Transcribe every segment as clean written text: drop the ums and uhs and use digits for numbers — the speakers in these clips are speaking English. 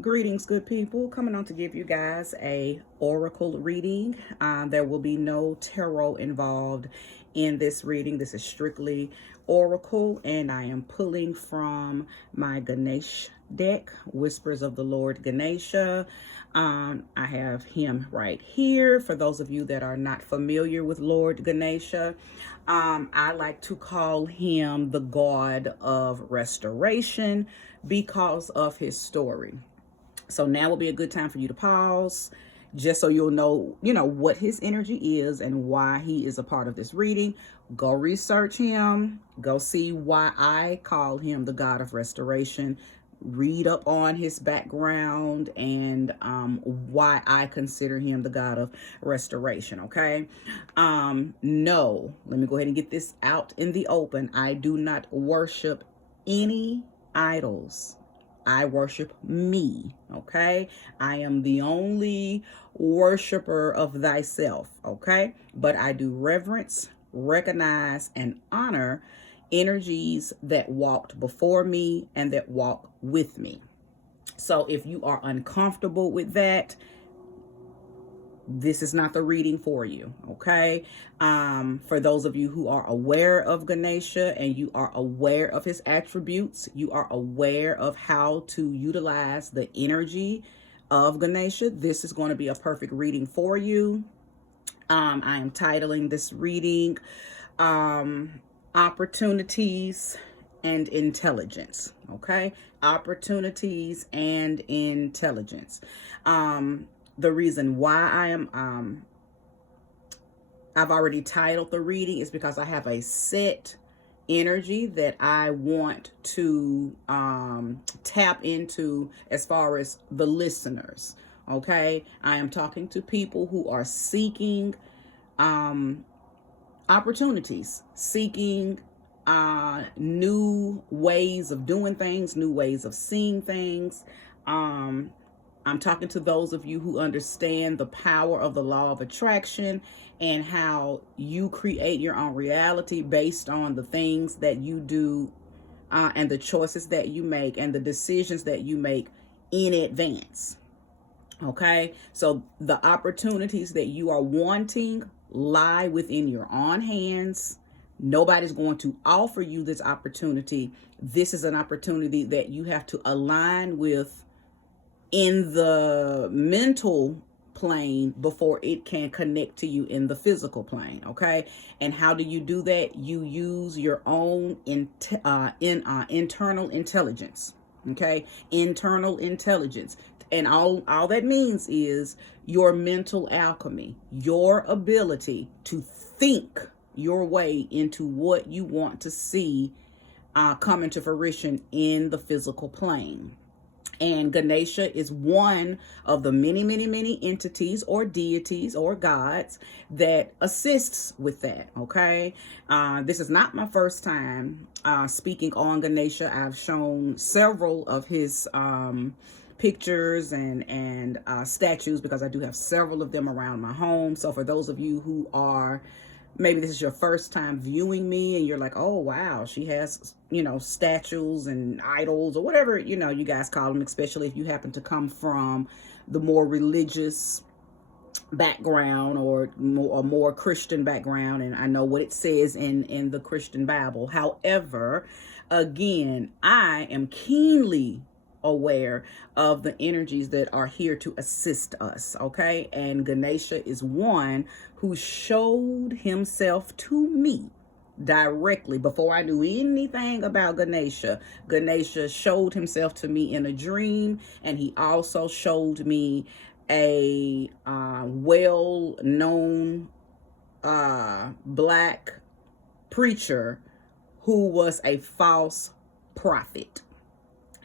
Greetings, good people. Coming on to give you guys a oracle reading. There will be no tarot involved in this reading. This is strictly oracle, and I am pulling from my Ganesh deck, Whispers of the Lord Ganesha. I have him right here. For those of you that are not familiar with Lord Ganesha, I like to call him the god of restoration because of his story. So now will be a good time for you to pause, just so you'll know, what his energy is and why he is a part of this reading. Go research him. Go see why I call him the God of Restoration. Read up on his background and why I consider him the God of Restoration, okay? No, let me go ahead and get this out in the open. I do not worship any idols. I worship me, okay? I am the only worshiper of thyself, okay? But I do reverence, recognize, and honor energies that walked before me and that walk with me. So if you are uncomfortable with that, this is not the reading for you, okay? For those of you who are aware of Ganesha and you are aware of his attributes, you are aware of how to utilize the energy of Ganesha, this is going to be a perfect reading for you. I am titling this reading Opportunities and Intelligence, okay? Opportunities and intelligence. The reason why I've already titled the reading is because I have a set energy that I want to tap into as far as the listeners, okay? I am talking to people who are seeking opportunities, seeking new ways of doing things, new ways of seeing things. I'm talking to those of you who understand the power of the law of attraction and how you create your own reality based on the things that you do and the choices that you make and the decisions that you make in advance. Okay, so the opportunities that you are wanting lie within your own hands. Nobody's going to offer you this opportunity. This is an opportunity that you have to align with in the mental plane before it can connect to you in the physical plane, okay? And how do you do that? You use your own internal intelligence, okay? Internal intelligence. And all that means is your mental alchemy, your ability to think your way into what you want to see come into fruition in the physical plane. And Ganesha is one of the many, many, many entities or deities or gods that assists with that, okay? This is not my first time speaking on Ganesha. I've shown several of his pictures and statues because I do have several of them around my home. So for those of you who are, maybe this is your first time viewing me and you're like, oh, wow, she has, statues and idols or whatever, you guys call them, especially if you happen to come from the more religious background or more Christian background. And I know what it says in the Christian Bible. However, again, I am keenly aware of the energies that are here to assist us, okay? And Ganesha is one who showed himself to me directly before I knew anything about Ganesha. Ganesha showed himself to me in a dream, and he also showed me a well-known black preacher who was a false prophet.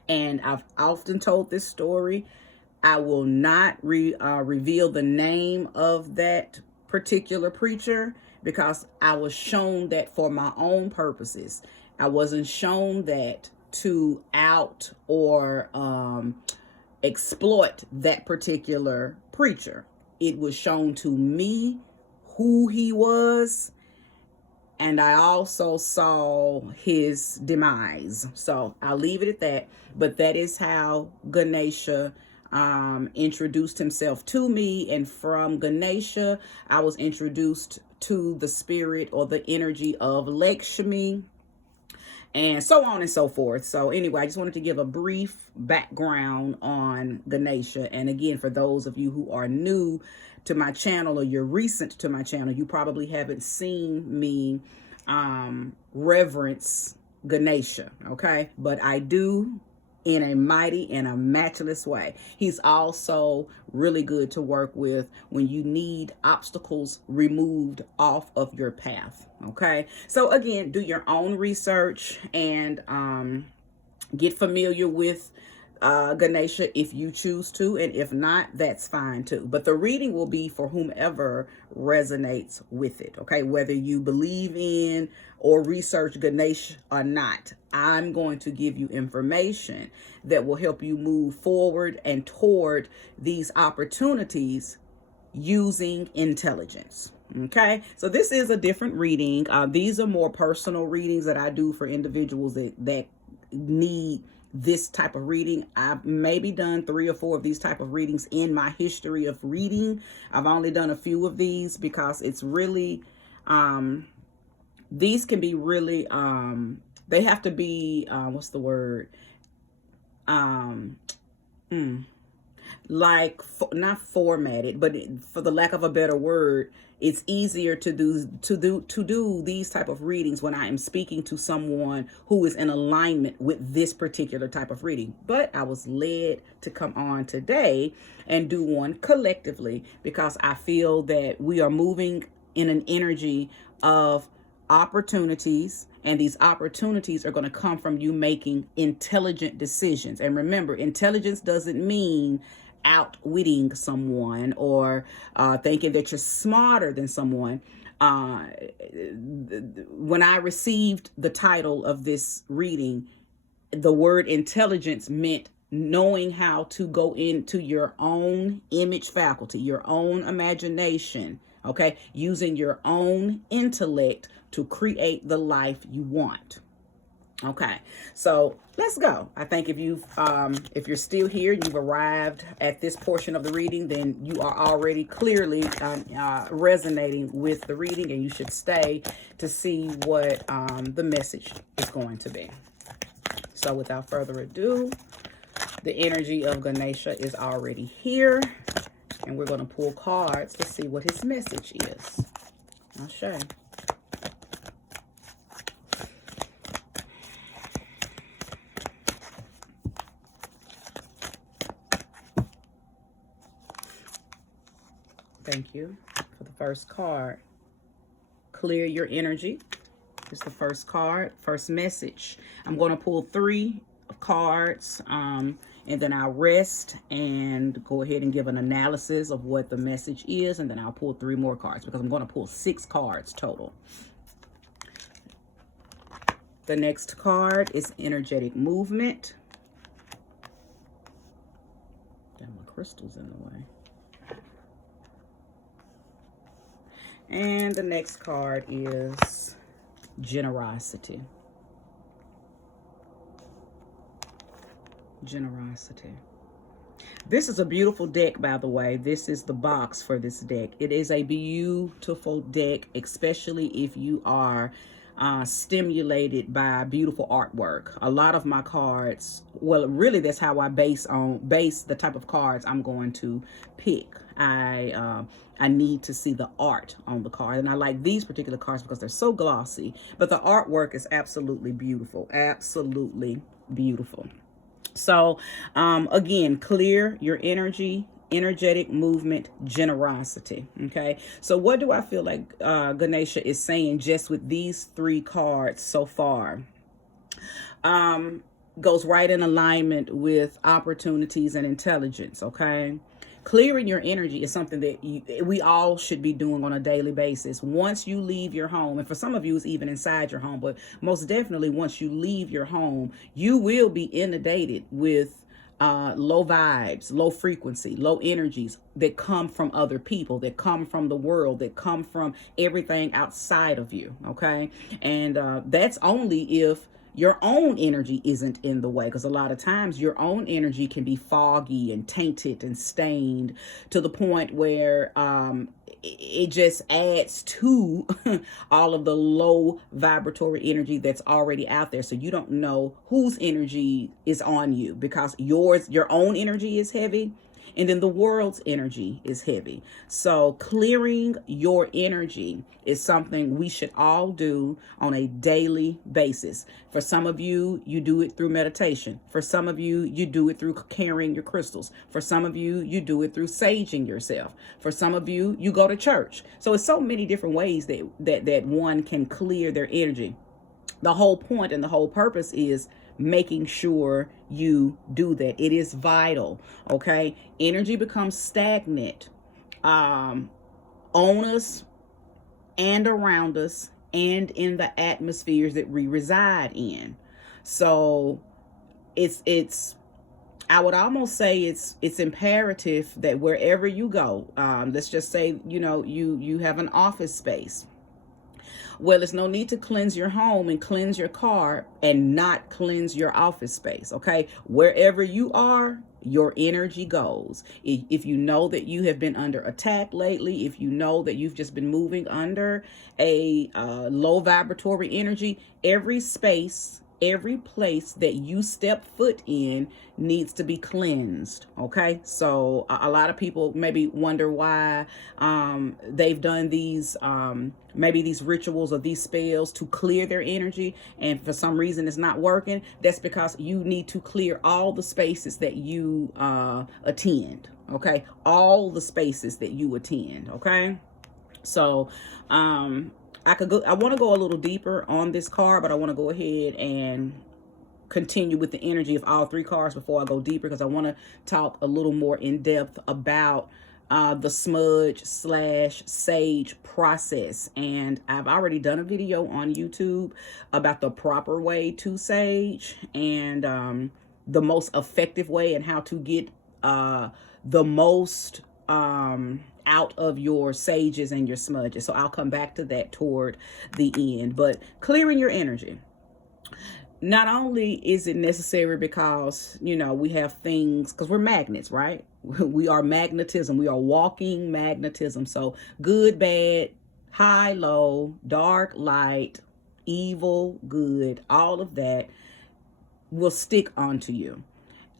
And I've often told this story. I will not reveal the name of that particular preacher because I was shown that for my own purposes. I wasn't shown that to out or exploit that particular preacher. It was shown to me who he was and I also saw his demise. So I'll leave it at that. But that is how Ganesha introduced himself to me. And from Ganesha, I was introduced to the spirit or the energy of Lakshmi, and so on and so forth. So anyway, I just wanted to give a brief background on Ganesha. And again, for those of you who are new to my channel or you're recent to my channel, you probably haven't seen me reverence Ganesha, okay? But I do in a mighty and a matchless way. He's also really good to work with when you need obstacles removed off of your path, okay? So again, do your own research and get familiar with Ganesha if you choose to, and if not, that's fine too. But the reading will be for whomever resonates with it, okay? Whether you believe in or research Ganesha or not, I'm going to give you information that will help you move forward and toward these opportunities using intelligence. Okay, so this is a different reading. These are more personal readings that I do for individuals that need this type of reading. I've maybe done 3 or 4 of these type of readings in my history of reading. I've only done a few of these because it's really these can be really they have to be what's the word, like not formatted, but for the lack of a better word, it's easier to do these type of readings when I am speaking to someone who is in alignment with this particular type of reading. But I was led to come on today and do one collectively because I feel that we are moving in an energy of opportunities, and these opportunities are going to come from you making intelligent decisions. And remember, intelligence doesn't mean outwitting someone or thinking that you're smarter than someone. When I received the title of this reading, the word intelligence meant knowing how to go into your own image faculty, your own imagination, okay, using your own intellect to create the life you want. Okay, so let's go. I think if you're still here, you've arrived at this portion of the reading, then you are already clearly resonating with the reading, and you should stay to see what the message is going to be. So without further ado, the energy of Ganesha is already here, and we're going to pull cards to see what his message is. I'll show you. Thank you for the first card. Clear your energy is the first card, first message. I'm going to pull 3 cards and then I'll rest and go ahead and give an analysis of what the message is, and then I'll pull 3 more cards because I'm going to pull 6 cards total. The next card is energetic movement. Damn, my crystal's in the way. And the next card is generosity. Generosity. This is a beautiful deck, by the way. This is the box for this deck. It is a beautiful deck, especially if you are stimulated by beautiful artwork. A lot of my cards, well, really that's how I base the type of cards I'm going to pick. I need to see the art on the card, and I like these particular cards because they're so glossy, but the artwork is absolutely beautiful. Absolutely beautiful. So again, clear your energy, energetic movement, generosity. Okay, so what do I feel like Ganesha is saying just with these 3 cards so far? Goes right in alignment with opportunities and intelligence. Okay, clearing your energy is something that we all should be doing on a daily basis. Once you leave your home, and for some of you it's even inside your home, but most definitely once you leave your home, you will be inundated with low vibes, low frequency, low energies that come from other people, that come from the world, that come from everything outside of you. Okay. And that's only if your own energy isn't in the way, because a lot of times your own energy can be foggy and tainted and stained to the point where it just adds to all of the low vibratory energy that's already out there. So you don't know whose energy is on you, because your own energy is heavy, and then the world's energy is heavy. So clearing your energy is something we should all do on a daily basis. For some of you, you do it through meditation. For some of you, you do it through carrying your crystals. For some of you, you do it through saging yourself. For some of you, you go to church. So it's so many different ways that one can clear their energy. The whole point and the whole purpose is making sure you do that. It is vital. Okay. Energy becomes stagnant on us and around us and in the atmospheres that we reside in. So it's I would almost say it's imperative that wherever you go, let's just say, you have an office space. Well, there's no need to cleanse your home and cleanse your car and not cleanse your office space. Okay. Wherever you are, your energy goes. If you know that you have been under attack lately, if you know that you've just been moving under a low vibratory energy, every space, every place that you step foot in needs to be cleansed. Okay. So a lot of people maybe wonder why they've done these maybe these rituals or these spells to clear their energy, and for some reason it's not working. That's because you need to clear all the spaces that you attend. Okay. All the spaces that you attend. Okay. So I want to go a little deeper on this card, but I want to go ahead and continue with the energy of all three cards before I go deeper, because I want to talk a little more in depth about the smudge/sage process. And I've already done a video on YouTube about the proper way to sage and the most effective way and how to get the most out of your sages and your smudges. So I'll come back to that toward the end. But clearing your energy, not only is it necessary because, we have things, because we're magnets, right? We are magnetism. We are walking magnetism. So good, bad, high, low, dark, light, evil, good, all of that will stick onto you.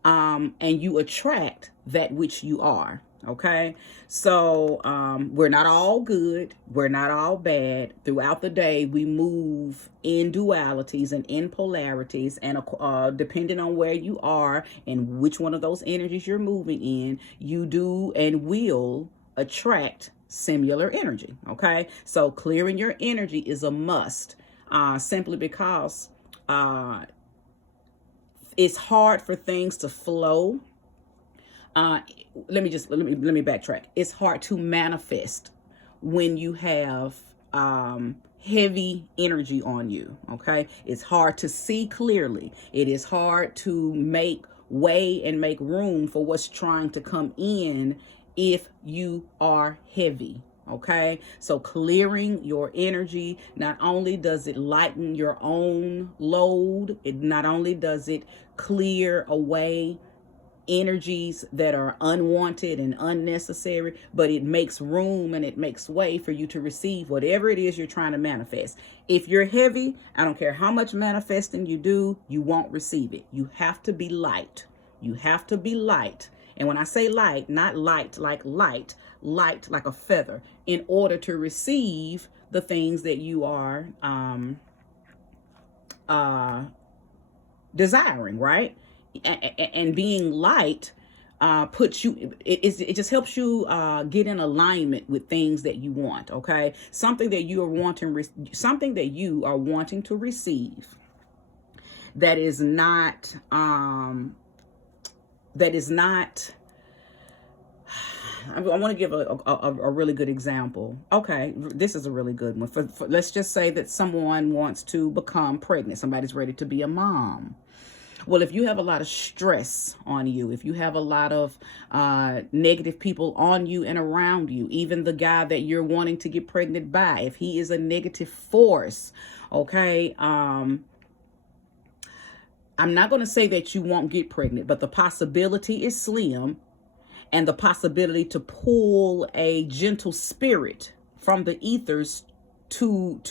And you attract that which you are. Okay. So we're not all good. We're not all bad. Throughout the day, we move in dualities and in polarities. And depending on where you are and which one of those energies you're moving in, you do and will attract similar energy. Okay. So clearing your energy is a must, simply because it's hard for things to flow. Let me backtrack. It's hard to manifest when you have heavy energy on you. Okay. It's hard to see clearly. It is hard to make way and make room for what's trying to come in if you are heavy. Okay. So clearing your energy, not only does it lighten your own load, it not only does it clear away energies that are unwanted and unnecessary, but it makes room and it makes way for you to receive whatever it is you're trying to manifest. If you're heavy, I don't care how much manifesting you do, you won't receive it. You have to be light. You have to be light. And when I say light, not light like light, light like a feather, in order to receive the things that you are desiring, right? And being light puts you, it just helps you get in alignment with things that you want. Okay. Something that you are wanting to receive that is not I want to give a really good example. Okay, this is a really good one. For let's just say that someone wants to become pregnant. Somebody's ready to be a mom. Well, if you have a lot of stress on you, if you have a lot of negative people on you and around you, even the guy that you're wanting to get pregnant by, if he is a negative force, okay, I'm not going to say that you won't get pregnant, but the possibility is slim, and the possibility to pull a gentle spirit from the ethers to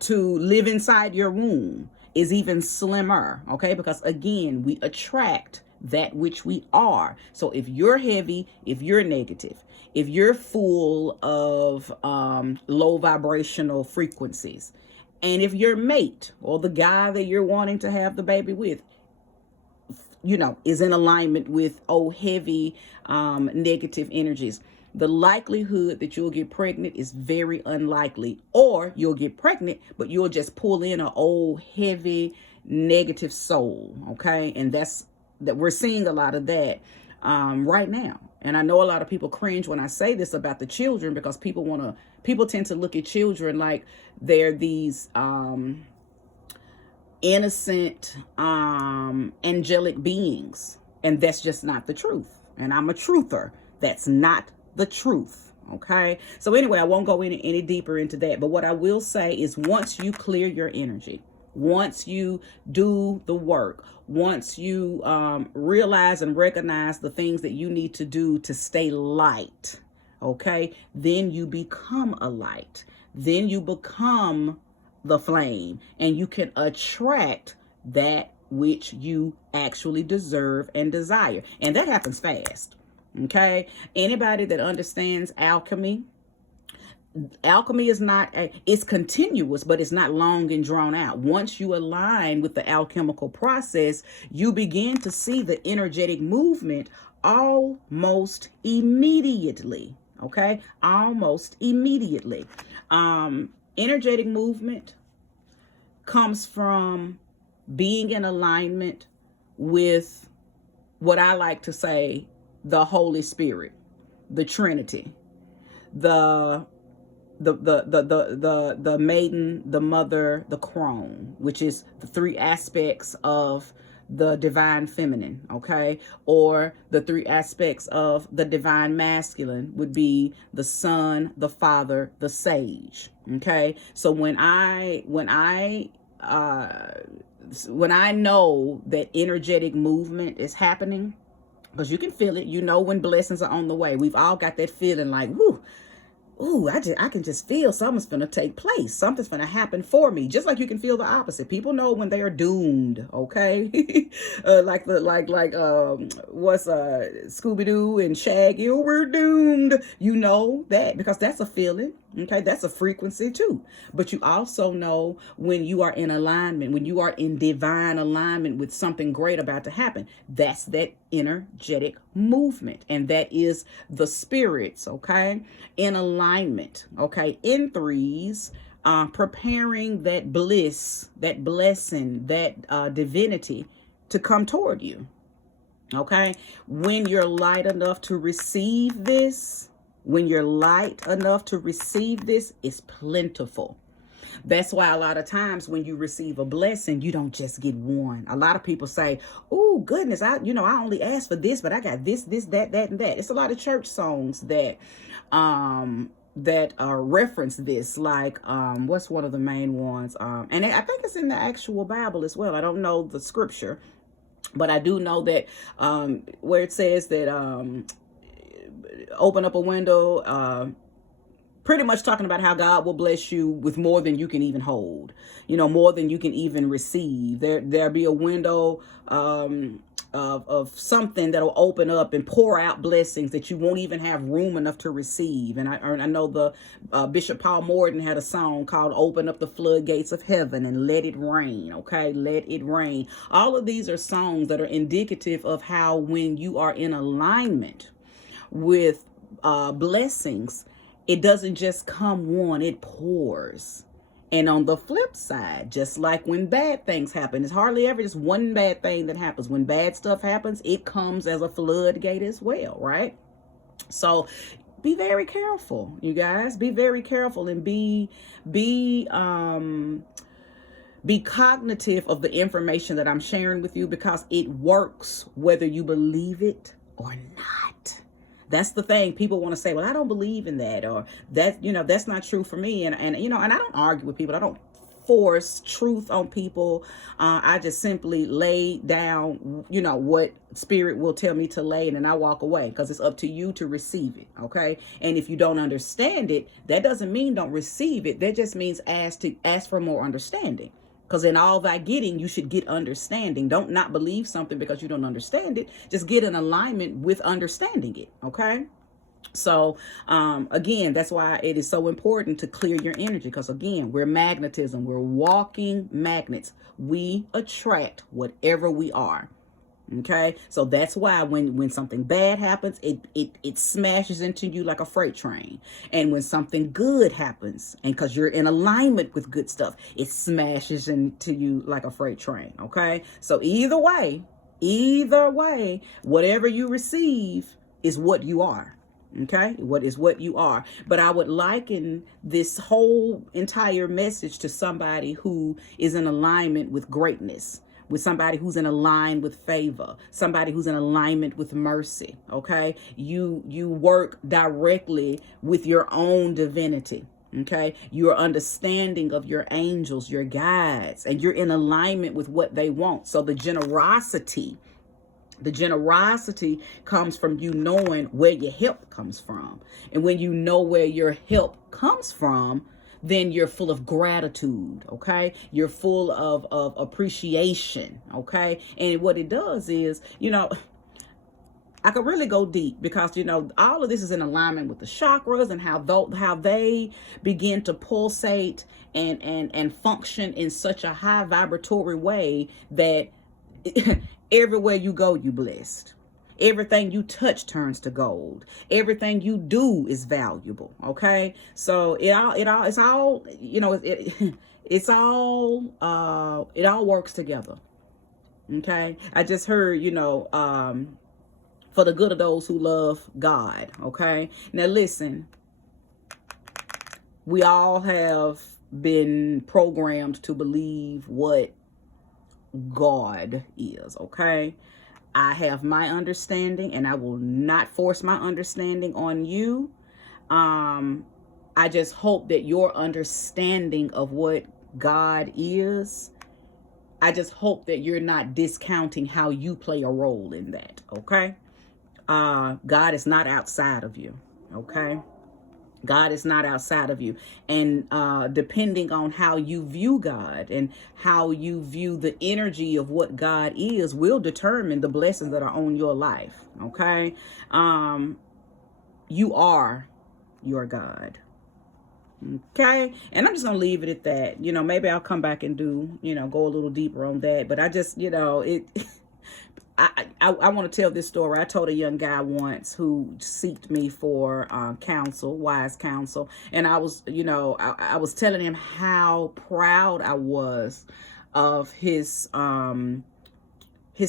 live inside your womb is even slimmer, okay? Because again, we attract that which we are. So if you're heavy, if you're negative, if you're full of low vibrational frequencies, and if your mate or the guy that you're wanting to have the baby with, you know, is in alignment with heavy negative energies, the likelihood that you'll get pregnant is very unlikely. Or you'll get pregnant, but you'll just pull in an old heavy negative soul, okay? And that we're seeing a lot of that right now. And I know a lot of people cringe when I say this about the children, because people tend to look at children like they're these innocent angelic beings, and that's just not the truth. And I'm a truther. That's not the truth, okay? So anyway, I won't go any deeper into that, but what I will say is, once you clear your energy, once you do the work, once you realize and recognize the things that you need to do to stay light, okay, then you become a light. Then you become the flame, and you can attract that which you actually deserve and desire. And that happens fast, okay? Anybody that understands alchemy is not it's continuous, but it's not long and drawn out. Once you align with the alchemical process, you begin to see the energetic movement almost immediately, okay? Almost immediately. Energetic movement comes from being in alignment with what I like to say, the Holy Spirit, the Trinity, the maiden, the mother, the crone, which is the three aspects of the divine feminine, okay? Or the three aspects of the divine masculine would be the son, the father, the sage, okay? So when I know that energetic movement is happening, because you can feel it, you know when blessings are on the way. We've all got that feeling like, woo, ooh, I can just feel something's gonna take place. Something's gonna happen for me. Just like you can feel the opposite. People know when they are doomed, okay? What's Scooby-Doo and Shaggy, oh, we're doomed. You know that because that's a feeling, okay? That's a frequency too. But you also know when you are in alignment, when you are in divine alignment with something great about to happen. That's that energetic movement, and that is the spirits, okay, in alignment, okay, in threes, preparing that bliss, that blessing, that divinity to come toward you, okay? When you're light enough to receive this, it's plentiful. That's why a lot of times when you receive a blessing, you don't just get one. A lot of people say, oh, goodness, I only asked for this, but I got this, that, and that. It's a lot of church songs that reference this, like what's one of the main ones? And I think it's in the actual Bible as well. I don't know the scripture, but I do know that where it says that open up a window, pretty much talking about how God will bless you with more than you can even hold, more than you can even receive. There'll be a window of something that'll open up and pour out blessings that you won't even have room enough to receive. And I know the Bishop Paul Morton had a song called "Open Up the Floodgates of Heaven and Let It Rain." Okay, let it rain. All of these are songs that are indicative of how when you are in alignment with blessings, it doesn't just come one, it pours. And on the flip side, just like when bad things happen, it's hardly ever just one bad thing that happens. When bad stuff happens, it comes as a floodgate as well, right? So be very careful, you guys. Be very careful, and be Be cognitive of the information that I'm sharing with you, because it works whether you believe it or not. That's the thing. People want to say, well, I don't believe in that, or that, that's not true for me. And I don't argue with people. I don't force truth on people. I just simply lay down, what spirit will tell me to lay, and then I walk away, because it's up to you to receive it. Okay. And if you don't understand it, that doesn't mean don't receive it. That just means ask for more understanding. Because in all thy getting, you should get understanding. Don't not believe something because you don't understand it. Just get in alignment with understanding it. Okay. So, again, that's why it is so important to clear your energy. Because again, we're magnetism. We're walking magnets. We attract whatever we are. Okay. So that's why when something bad happens, it smashes into you like a freight train. And when something good happens, and because you're in alignment with good stuff, it smashes into you like a freight train. Okay. So either way, whatever you receive is what you are. Okay. What you are. But I would liken this whole entire message to somebody who is in alignment with greatness, with somebody who's in alignment with favor, somebody who's in alignment with mercy. Okay. You work directly with your own divinity. Okay. You're understanding of your angels, your guides, and you're in alignment with what they want. So the generosity comes from you knowing where your help comes from. And when you know where your help comes from, then you're full of gratitude. Okay. You're full of appreciation. Okay. And what it does is, I could really go deep, because, all of this is in alignment with the chakras and how they begin to pulsate and function in such a high vibratory way that everywhere you go, you blessed. Everything you touch turns to gold. Everything you do is valuable. Okay. So it all works together. Okay. I just heard, for the good of those who love God. Okay. Now listen, we all have been programmed to believe what God is. Okay. I have my understanding, and I will not force my understanding on you. I just hope that your understanding of what God is, I just hope that you're not discounting how you play a role in that. Okay. God is not outside of you. Okay. God is not outside of you. And depending on how you view God and how you view the energy of what God is will determine the blessings that are on your life. Okay. You are your God. Okay. And I'm just going to leave it at that. Maybe I'll come back and do, go a little deeper on that. But I just, I want to tell this story. I told a young guy once who sought me for counsel, wise counsel. And I was, I was telling him how proud I was of his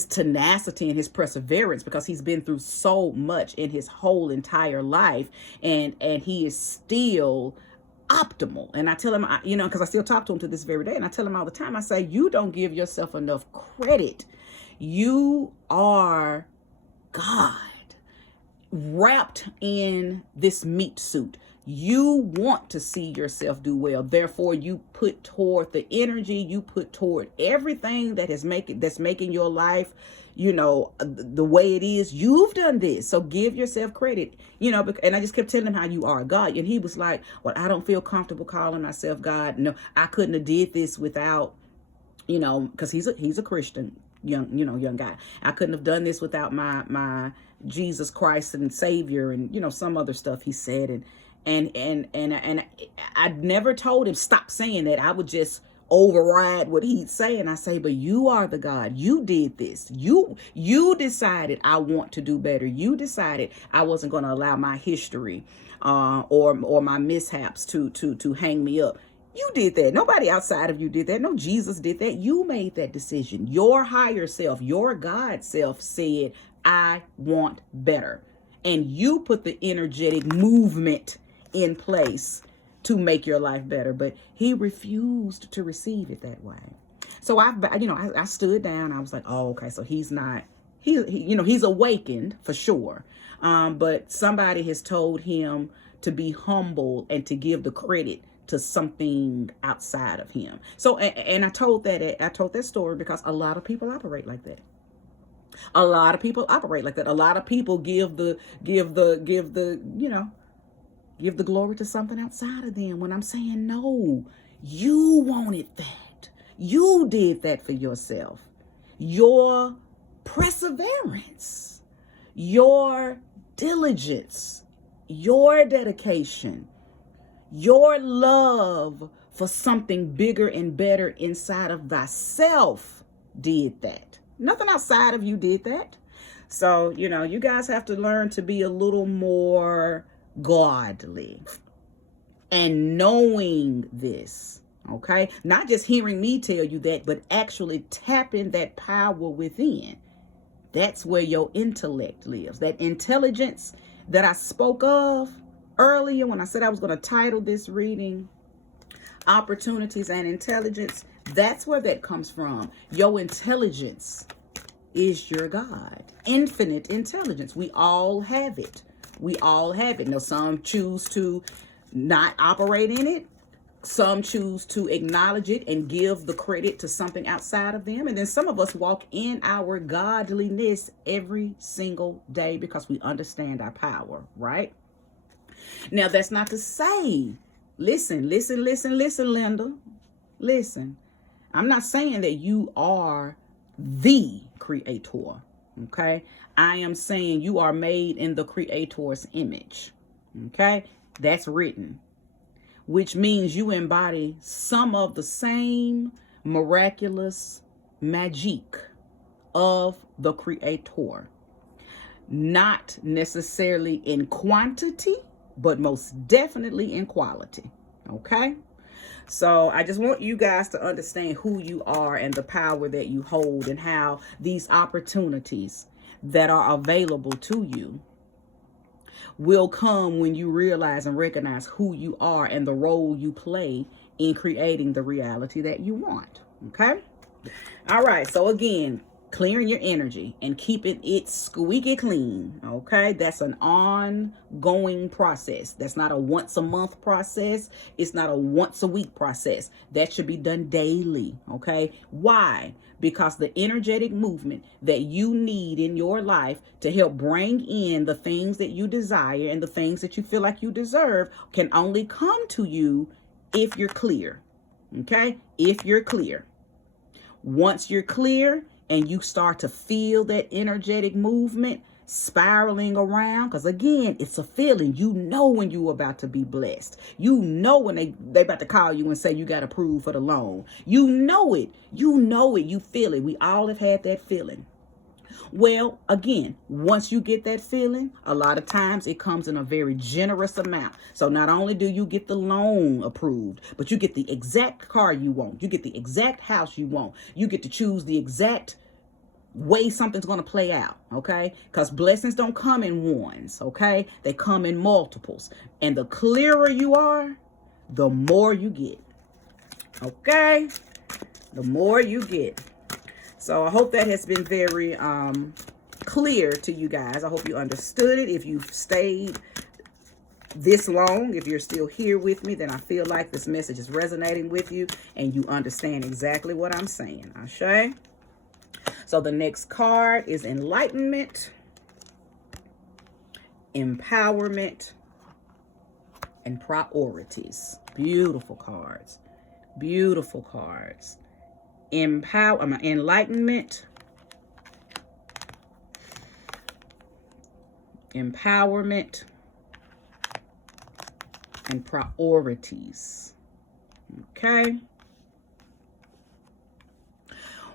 tenacity and his perseverance, because he's been through so much in his whole entire life. And he is still optimal. And I tell him, because I still talk to him to this very day. And I tell him all the time, I say, you don't give yourself enough credit. You are God wrapped in this meat suit. You want to see yourself do well. Therefore, you put toward the energy, you put toward everything that's making your life, the way it is. You've done this. So give yourself credit, and I just kept telling him how you are God. And he was like, well, I don't feel comfortable calling myself God. No, I couldn't have did this without, because he's a Christian young guy. I couldn't have done this without my Jesus Christ and Savior, and some other stuff he said, and I never told him stop saying that. I would just override what he'd say, and I say, but you are the God. You did this. You decided I want to do better. You decided I wasn't going to allow my history or my mishaps to hang me up. You did that. Nobody outside of you did that. No, Jesus did that. You made that decision. Your higher self, your God self said, I want better. And you put the energetic movement in place to make your life better. But he refused to receive it that way. So I stood down. I was like, oh, okay. So he's not, he's awakened for sure. But somebody has told him to be humble and to give the credit to something outside of him. So, and I told that story because a lot of people operate like that. A lot of people operate like that. A lot of people give the glory to something outside of them, when I'm saying, no, you wanted that. You did that for yourself. Your perseverance, your diligence, your dedication, your love for something bigger and better inside of thyself did that. Nothing outside of you did that. So, you guys have to learn to be a little more godly and knowing this, okay? Not just hearing me tell you that, but actually tapping that power within. That's where your intellect lives. That intelligence that I spoke of earlier when I said I was going to title this reading, Opportunities and Intelligence, that's where that comes from. Your intelligence is your God. Infinite intelligence. We all have it. We all have it. Now, some choose to not operate in it. Some choose to acknowledge it and give the credit to something outside of them. And then some of us walk in our godliness every single day because we understand our power, right? Now, that's not to say, listen, Linda. Listen, I'm not saying that you are the creator, okay? I am saying you are made in the creator's image, okay? That's written, which means you embody some of the same miraculous magic of the creator. Not necessarily in quantity, but most definitely in quality, okay? So I just want you guys to understand who you are and the power that you hold, and how these opportunities that are available to you will come when you realize and recognize who you are and the role you play in creating the reality that you want. Okay? All right. So again, clearing your energy and keeping it squeaky clean. Okay? That's an ongoing process. That's not a once a month process. It's not a once a week process. That should be done daily. Okay? Why? Because the energetic movement that you need in your life to help bring in the things that you desire and the things that you feel like you deserve can only come to you if you're clear. Okay? If you're clear. Once you're clear and you start to feel that energetic movement spiraling around, because again, it's a feeling. You know when you're about to be blessed. You know when they about to call you and say you got approved for the loan. You know it. You know it. You feel it. We all have had that feeling. Well, again, once you get that feeling, a lot of times it comes in a very generous amount. So not only do you get the loan approved, but you get the exact car you want. You get the exact house you want. You get to choose the exact way something's going to play out, okay? Because blessings don't come in ones, okay? They come in multiples. And the clearer you are, the more you get, okay? The more you get. So I hope that has been very clear to you guys. I hope you understood it. If you've stayed this long, if you're still here with me, then I feel like this message is resonating with you and you understand exactly what I'm saying. Ashe? So the next card is enlightenment, empowerment, and priorities. Beautiful cards. Beautiful cards. Enlightenment, empowerment, and priorities. Okay?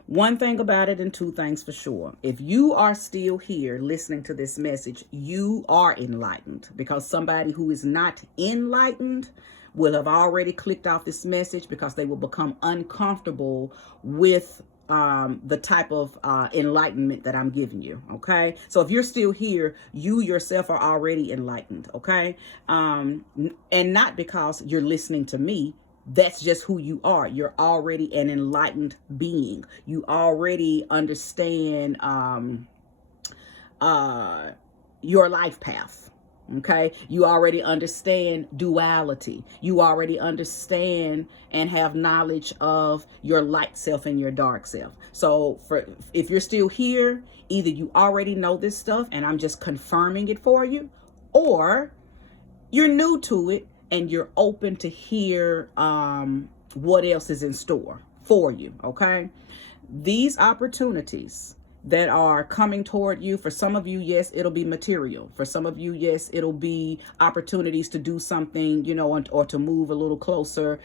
One thing about it and two things for sure. If you are still here listening to this message, you are enlightened, because somebody who is not enlightened will have already clicked off this message because they will become uncomfortable with the type of enlightenment that I'm giving you. Okay. So if you're still here, you yourself are already enlightened. Okay. And not because you're listening to me, That's just who you are. You're already an enlightened being. You already understand your life path. Okay, you already understand duality. You already understand and have knowledge of your light self and your dark self. So if you're still here, either you already know this stuff and I'm just confirming it for you, or you're new to it and you're open to hear what else is in store for you. Okay, these opportunities that are coming toward you, for some of you, yes, it'll be material. For some of you, yes, it'll be opportunities to do something, you know, or to move a little closer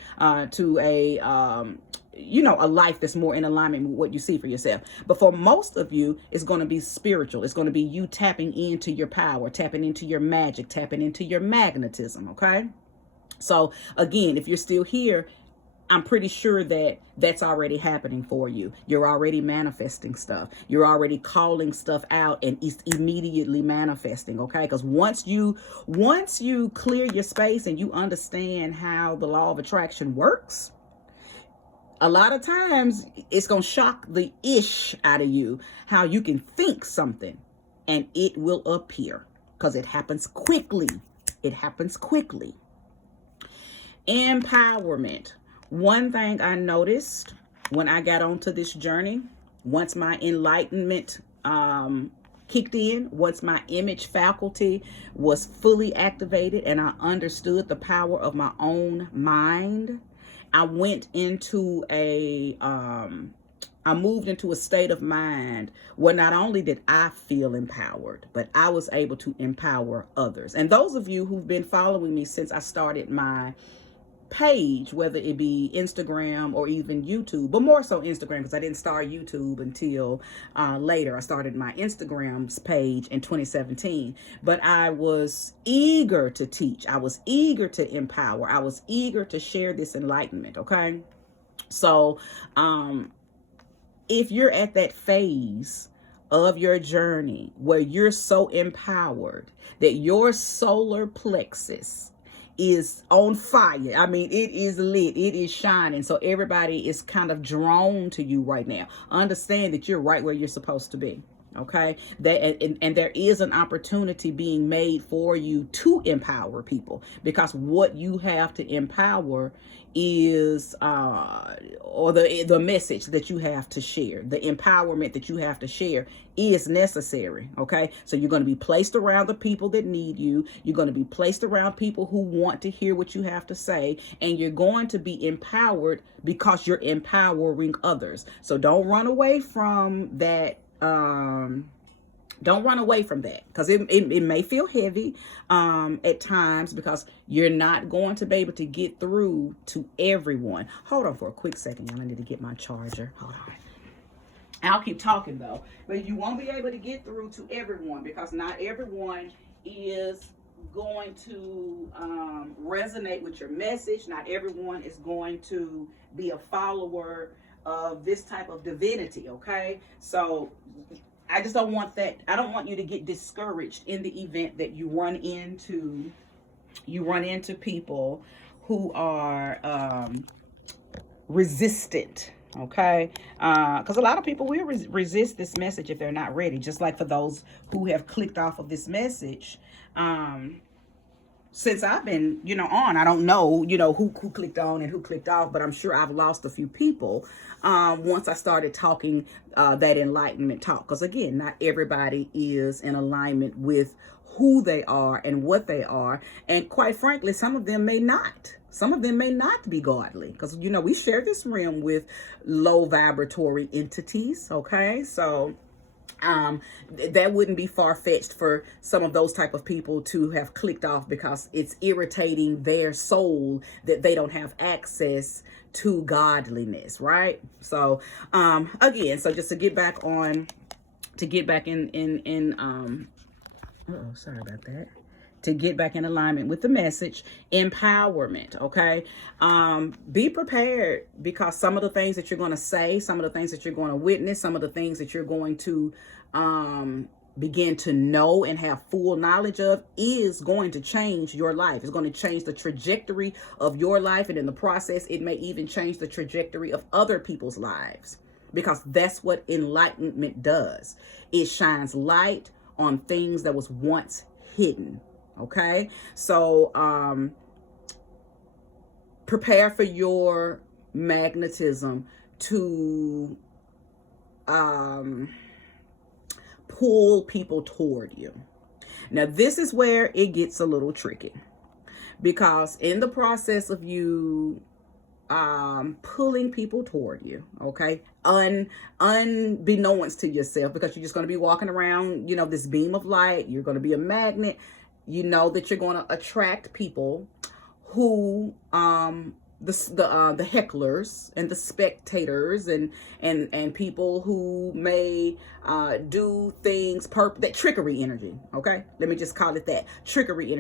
to a a life that's more in alignment with what you see for yourself. But for most of you, it's going to be spiritual. It's going to be you tapping into your power, tapping into your magic, tapping into your magnetism. Okay, so again, if you're still here, I'm pretty sure that that's already happening for you. You're already manifesting stuff. You're already calling stuff out and it's immediately manifesting, okay? Because once you clear your space and you understand how the law of attraction works, a lot of times it's going to shock the ish out of you how you can think something and it will appear, because it happens quickly. It happens quickly. Empowerment. One thing I noticed when I got onto this journey, once my enlightenment kicked in, once my image faculty was fully activated and I understood the power of my own mind, I went into I moved into a state of mind where not only did I feel empowered, but I was able to empower others. And those of you who've been following me since I started my page, whether it be Instagram or even YouTube, but more so Instagram, because I didn't start YouTube until later. I started my Instagram's page in 2017, but I was eager to teach. I was eager to empower. I was eager to share this enlightenment. Okay, so if you're at that phase of your journey where you're so empowered that your solar plexus is on fire, I mean, it is lit, it is shining, so everybody is kind of drawn to you right now, understand that you're right where you're supposed to be. Okay, that and there is an opportunity being made for you to empower people, because what you have to empower is or the message that you have to share, the empowerment that you have to share is necessary. Okay, so you're going to be placed around the people that need you. You're going to be placed around people who want to hear what you have to say, and you're going to be empowered because you're empowering others. So don't run away from that. Don't run away from that, because it may feel heavy at times, because you're not going to be able to get through to everyone. Hold on for a quick second, y'all. I need to get my charger. Hold on. I'll keep talking though, but you won't be able to get through to everyone, because not everyone is going to resonate with your message. Not everyone is going to be a follower of this type of divinity. Okay, so I just don't want that. I don't want you to get discouraged in the event that you run into people who are resistant. Okay, because a lot of people will resist this message if they're not ready. Just like for those who have clicked off of this message, since I've been, on, I don't know, who clicked on and who clicked off, but I'm sure I've lost a few people once I started talking that enlightenment talk. Because again, not everybody is in alignment with who they are and what they are. And quite frankly, some of them may not. Some of them may not be godly, because, we share this realm with low vibratory entities. Okay, so that wouldn't be far-fetched for some of those type of people to have clicked off, because it's irritating their soul that they don't have access to godliness, right? So again, so just to get back in sorry about that, to get back in alignment with the message, empowerment. Okay, be prepared, because some of the things that you're going to say, some of the things that you're going to witness, some of the things that you're going to begin to know and have full knowledge of is going to change your life. It's going to change the trajectory of your life. And in the process, it may even change the trajectory of other people's lives, because that's what enlightenment does. It shines light on things that was once hidden. Okay. So, prepare for your magnetism to, pull people toward you. Now, this is where it gets a little tricky, because in the process of you pulling people toward you, okay, unbeknownst to yourself, because you're just going to be walking around, this beam of light, you're going to be a magnet, that you're going to attract people who the hecklers and the spectators and people who may do things that trickery energy. Okay, let me just call it that, trickery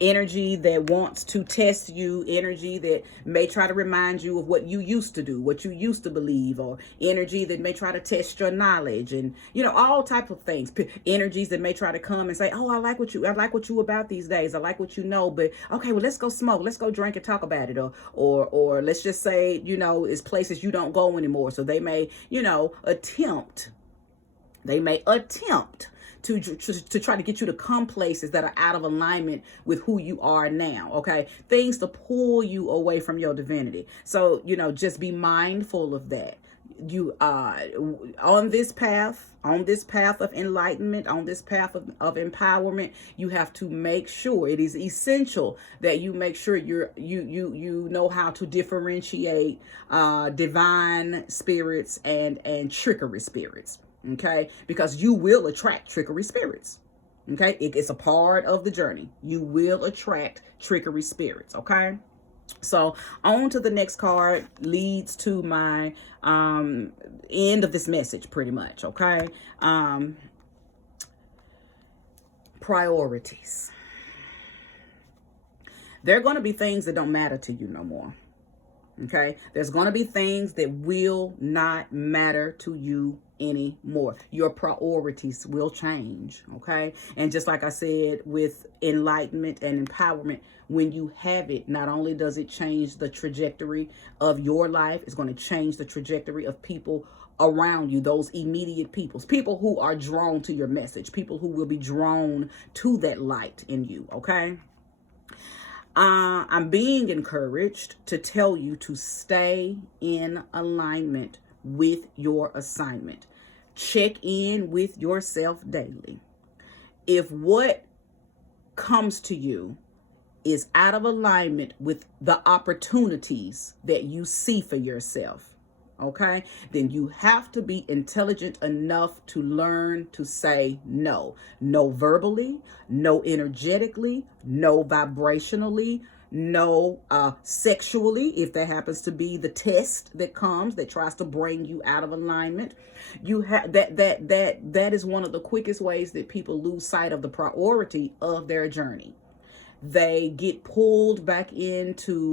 energy that wants to test you, energy that may try to remind you of what you used to do, what you used to believe, or energy that may try to test your knowledge, and all types of things. Energies that may try to come and say, oh, I like what you about these days, I like what but okay, well, let's go smoke, let's go drink and talk about it, or let's just say, it's places you don't go anymore. So they may attempt to try to get you to come places that are out of alignment with who you are now. Okay, things to pull you away from your divinity. So just be mindful of that. You on this path of enlightenment, on this path of empowerment, you have to make sure, it is essential that you make sure you know how to differentiate divine spirits and trickery spirits. Okay, because you will attract trickery spirits. Okay, it's a part of the journey. You will attract trickery spirits. Okay, so on to the next card, leads to my end of this message pretty much. Okay, priorities. There are going to be things that don't matter to you no more. Okay, there's going to be things that will not matter to you anymore. Your priorities will change. Okay, and just like I said, with enlightenment and empowerment, when you have it, not only does it change the trajectory of your life, it's going to change the trajectory of people around you, those immediate people who are drawn to your message, people who will be drawn to that light in you. Okay, I'm being encouraged to tell you to stay in alignment with your assignment. Check in with yourself daily. If what comes to you is out of alignment with the opportunities that you see for yourself, okay, then you have to be intelligent enough to learn to say no. No verbally, no energetically, no vibrationally, no sexually, if that happens to be the test that comes that tries to bring you out of alignment. You have that is one of the quickest ways that people lose sight of the priority of their journey. They get pulled back into